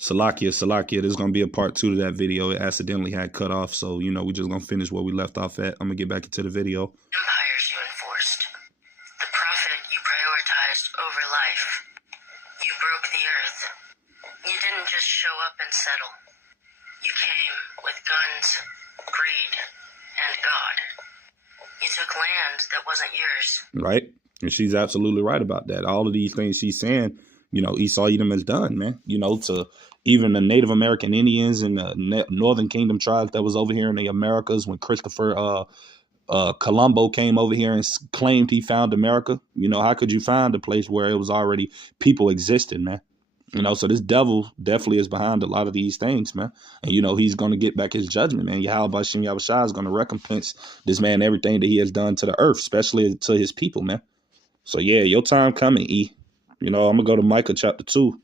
Salakia. There's going to be a part 2 to that video. It accidentally had cut off. So, we just going to finish where we left off at. I'm going to get back into the video. Empires you enforced. The profit you prioritized over life. You broke the earth. You didn't just show up and settle. You came with guns, greed, and God. You took land that wasn't yours. Right. And she's absolutely right about that. All of these things she's saying, Esau Edom has done, man, to even the Native American Indians and the Northern Kingdom tribes that was over here in the Americas when Christopher Colombo came over here and claimed he found America. How could you find a place where it was already people existing, man? So this devil definitely is behind a lot of these things, man. And, he's going to get back his judgment, man. Yahweh Shem Yahushua is going to recompense this man everything that he has done to the earth, especially to his people, man. So, yeah, your time coming, E. I'm going to go to Micah chapter 2,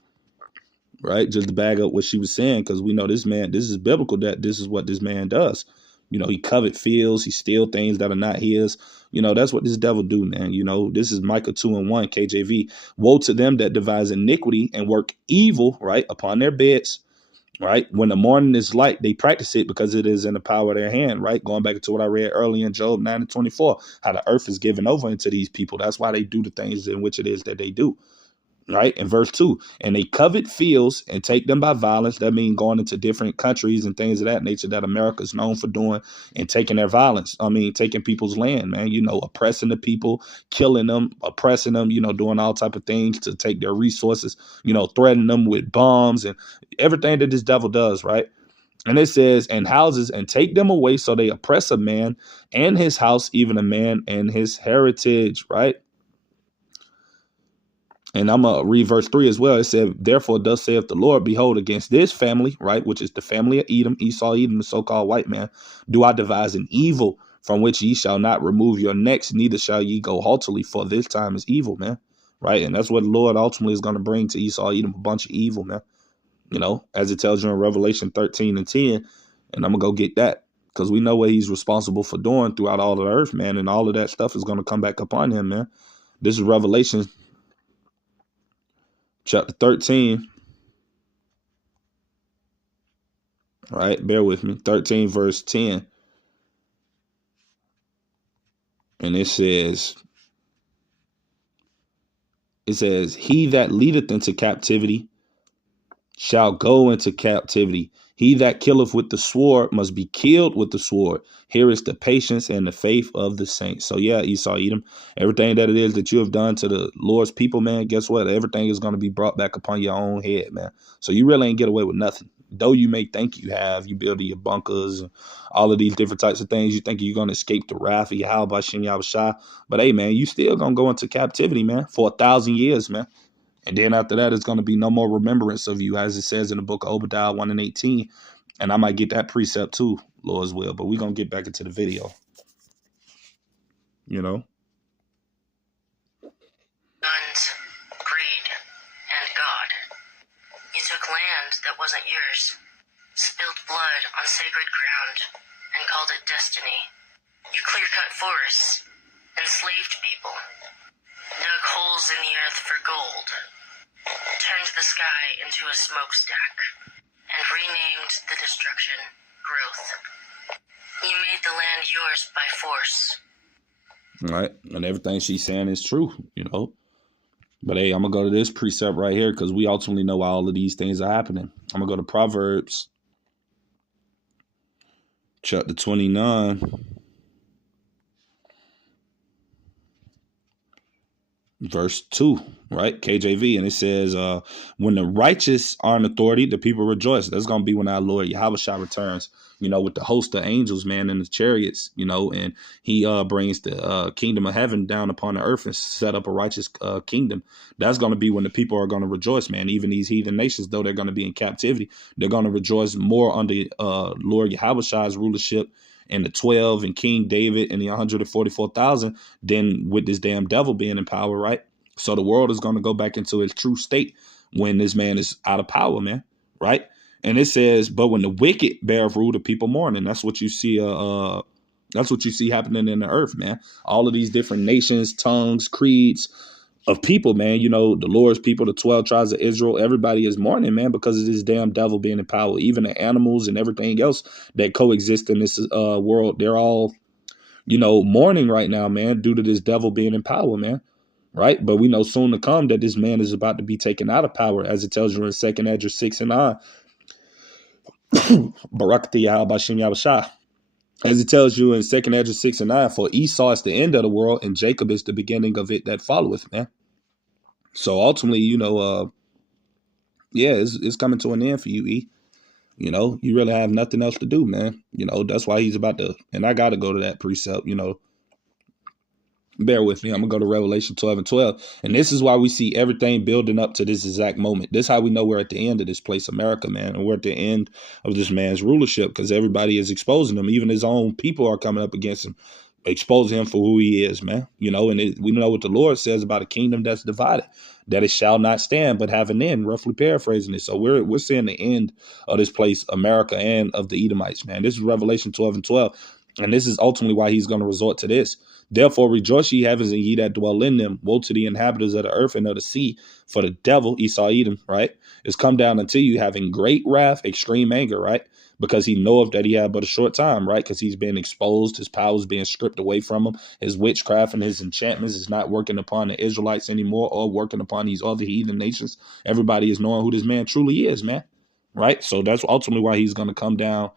right? Just to bag up what she was saying, because we know this is biblical, that this is what this man does. He covet fields, he steal things that are not his. That's what this devil do, man. This is Micah 2:1, KJV. Woe to them that devise iniquity and work evil, right, upon their beds, right? When the morning is light, they practice it because it is in the power of their hand, right? Going back to what I read earlier in Job 9:24, how the earth is given over into these people. That's why they do the things in which it is that they do. Right. In verse 2, and they covet fields and take them by violence. That means going into different countries and things of that nature that America is known for doing and taking their violence. Taking people's land, man, oppressing the people, killing them, oppressing them, doing all type of things to take their resources, threatening them with bombs and everything that this devil does. Right. And it says, and houses, and take them away. So they oppress a man and his house, even a man and his heritage. Right. And I'm going to read verse 3 as well. It said, therefore, thus saith the Lord, behold, against this family, right, which is the family of Edom, Esau, Edom, the so-called white man, do I devise an evil from which ye shall not remove your necks, neither shall ye go haughtily, for this time is evil, man. Right. And that's what the Lord ultimately is going to bring to Esau, Edom, a bunch of evil, man. As it tells you in Revelation 13:10. And I'm going to go get that, because we know what he's responsible for doing throughout all of the earth, man. And all of that stuff is going to come back upon him, man. This is Revelation chapter 13, all right, bear with me, 13 verse 10, and it says, he that leadeth into captivity shall go into captivity. He that killeth with the sword must be killed with the sword. Here is the patience and the faith of the saints. So yeah, Esau, Edom, everything that it is that you have done to the Lord's people, man, guess what? Everything is going to be brought back upon your own head, man. So you really ain't get away with nothing. Though you may think you have, you building your bunkers, and all of these different types of things. You think you're going to escape the wrath of Yahweh Shem Yahushua. But hey, man, you still going to go into captivity, man, for 1,000 years, man. And then after that, it's going to be no more remembrance of you, as it says in the book of Obadiah 1:18. And I might get that precept too, Lord's will. But we're going to get back into the video. Guns, greed, and God. You took land that wasn't yours, spilled blood on sacred ground, and called it destiny. You clear-cut forests, enslaved people, dug holes in the earth for gold, turned the sky into a smokestack, and renamed the destruction growth. You made the land yours by force. Right. And everything she's saying is true, But hey, I'm going to go to this precept right here, because we ultimately know why all of these things are happening. I'm going to go to Proverbs chapter 29. Verse 2, right? KJV. And it says, when the righteous are in authority, the people rejoice. That's going to be when our Lord Yahushua returns, with the host of angels, man, and the chariots, and he brings the kingdom of heaven down upon the earth and set up a righteous kingdom. That's going to be when the people are going to rejoice, man. Even these heathen nations, though they're going to be in captivity, they're going to rejoice more under Lord Yahushua's rulership and the 12 and King David and the 144,000 than with this damn devil being in power, right? So the world is going to go back into its true state when this man is out of power, man, right? And it says, but when the wicked bear rule, the people mourn. And that's what you see. That's what you see happening in the earth, man. All of these different nations, tongues, creeds, of people, man. You know, the Lord's people, the 12 tribes of Israel, everybody is mourning, man, because of this damn devil being in power. Even the animals and everything else that coexist in this world, they're all, you know, mourning right now, man, due to this devil being in power, man. Right. But we know soon to come that this man is about to be taken out of power, as it tells you in 2nd Ezra 6 and 9. Barakati Yahabashim Yabashah. As it tells you in 2nd Ezra 6 and 9, for Esau is the end of the world, and Jacob is the beginning of it that followeth, man. So ultimately, you know, yeah, it's coming to an end for you, E. You know, you really have nothing else to do, man. You know, that's why he's about to, and I got to go to that precept, you know. Bear with me. I'm going to go to Revelation 12 and 12. And this is why we see everything building up to this exact moment. This is how we know we're at the end of this place, America, man. And we're at the end of this man's rulership because everybody is exposing him. Even his own people are coming up against him, exposing him for who he is, man. You know, and we know what the Lord says about a kingdom that's divided, that it shall not stand, but have an end, roughly paraphrasing it. So we're seeing the end of this place, America, and of the Edomites, man. This is Revelation 12 and 12. And this is ultimately why he's going to resort to this. Therefore, rejoice, ye heavens, and ye that dwell in them. Woe to the inhabitants of the earth and of the sea, for the devil, Esau, Edom, right, is come down unto you, having great wrath, extreme anger, right, because he knoweth that he had but a short time, right, because he's been exposed, his power is being stripped away from him, his witchcraft and his enchantments is not working upon the Israelites anymore or working upon these other heathen nations. Everybody is knowing who this man truly is, man, right? So that's ultimately why he's going to come down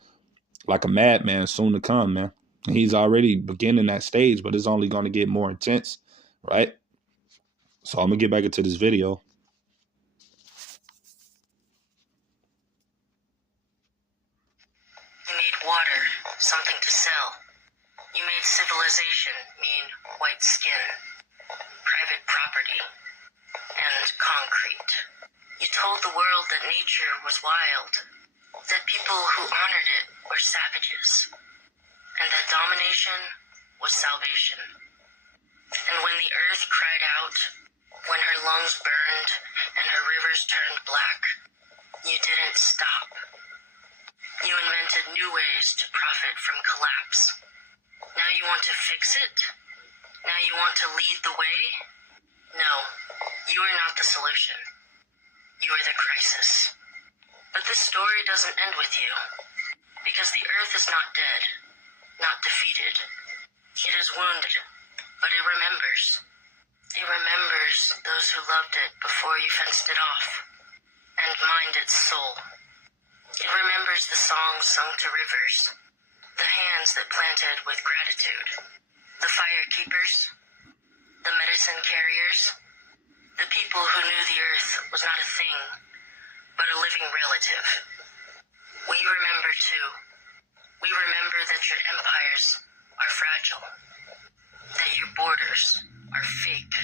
like a madman soon to come, man. And he's already beginning that stage, but it's only going to get more intense, right? So I'm going to get back into this video. You made water something to sell. You made civilization mean white skin, private property, and concrete. You told the world that nature was wild, that people who honored it were savages, and that domination was salvation. And when the earth cried out, when her lungs burned and her rivers turned black, you didn't stop. You invented new ways to profit from collapse. Now you want to fix it? Now you want to lead the way? No, you are not the solution. You are the crisis. But this story doesn't end with you, because the earth is not dead, not defeated. It is wounded, but it remembers. It remembers those who loved it before you fenced it off, and mined its soul. It remembers the songs sung to rivers, the hands that planted with gratitude, the fire keepers, the medicine carriers, the people who knew the earth was not a thing, but a living relative. We remember too. We remember that your empires are fragile, that your borders are fake,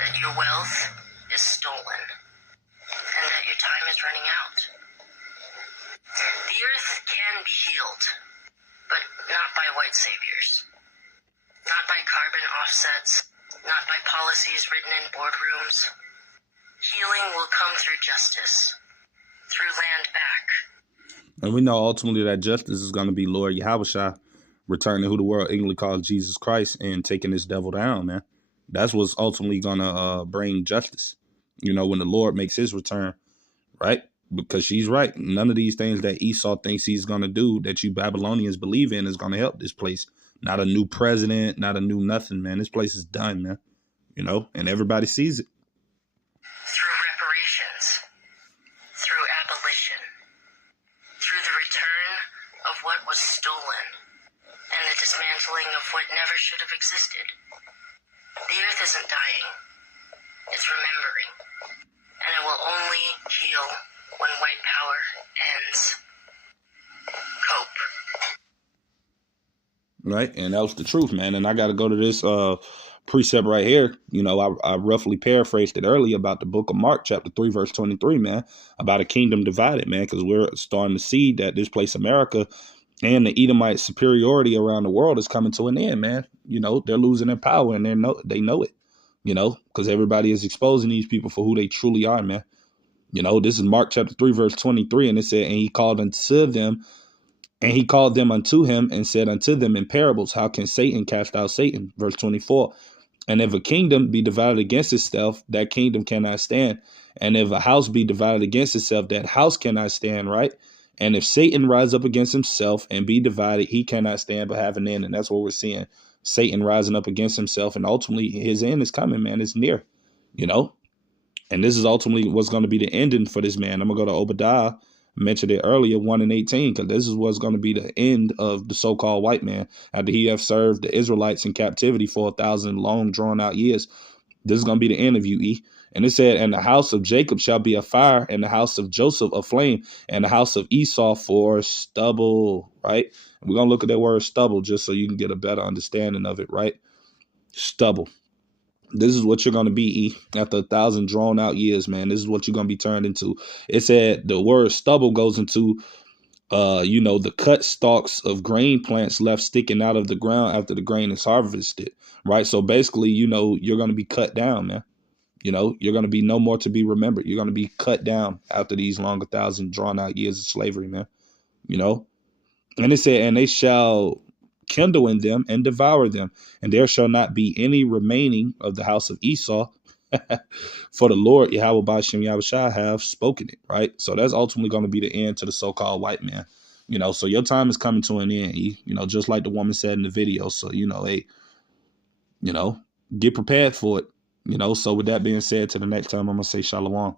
that your wealth is stolen, and that your time is running out. The earth can be healed, but not by white saviors, not by carbon offsets, not by policies written in boardrooms. Healing will come through justice, through land back. And we know ultimately that justice is going to be Lord Yahushua returning who the world ignorantly calls Jesus Christ and taking this devil down, man. That's what's ultimately going to bring justice, you know, when the Lord makes his return, right? Because she's right. None of these things that Esau thinks he's going to do that you Babylonians believe in is going to help this place. Not a new president, not a new nothing, man. This place is done, man. You know, and everybody sees it. Through reparations, through abolition, through the return of what was stolen, and the dismantling of what never should have existed. The earth isn't dying. It's remembering. And it will only heal when white power ends. Cope. Right. And that was the truth, man. And I got to go to this precept right here. You know, I roughly paraphrased it earlier about the book of Mark, chapter 3, verse 23, man, about a kingdom divided, man, because we're starting to see that this place, America, and the Edomite superiority around the world is coming to an end, man. You know, they're losing their power and they know it, you know, because everybody is exposing these people for who they truly are, man. You know, this is Mark chapter 3, verse 23. And it said, and he called them unto him and said unto them in parables, how can Satan cast out Satan? Verse 24. And if a kingdom be divided against itself, that kingdom cannot stand. And if a house be divided against itself, that house cannot stand, right? And if Satan rise up against himself and be divided, he cannot stand but have an end. And that's what we're seeing. Satan rising up against himself, and ultimately his end is coming, man. It's near, you know? And this is ultimately what's going to be the ending for this man. I'm going to go to Obadiah. I mentioned it earlier, 1:18, because this is what's going to be the end of the so-called white man after he have served the Israelites in captivity for 1,000 long, drawn-out years. This is going to be the end of you, E. And it said, and the house of Jacob shall be a fire, and the house of Joseph a flame, and the house of Esau for stubble, right? And we're going to look at that word stubble just so you can get a better understanding of it, right? Stubble. This is what you're going to be, E, after 1,000 drawn out years, man. This is what you're going to be turned into. It said the word stubble goes into, the cut stalks of grain plants left sticking out of the ground after the grain is harvested, right? So basically, you're going to be cut down, man. You're going to be no more to be remembered. You're going to be cut down after these long 1,000 drawn out years of slavery, man. And it said, and they shall kindle in them and devour them, and there shall not be any remaining of the house of Esau. For the Lord Yahweh Ba'Shem Yahushua have spoken it, right? So that's ultimately going to be the end to the so-called white man. So your time is coming to an end, just like the woman said in the video. So, hey, get prepared for it. So with that being said, to the next time, I'm going to say shalom.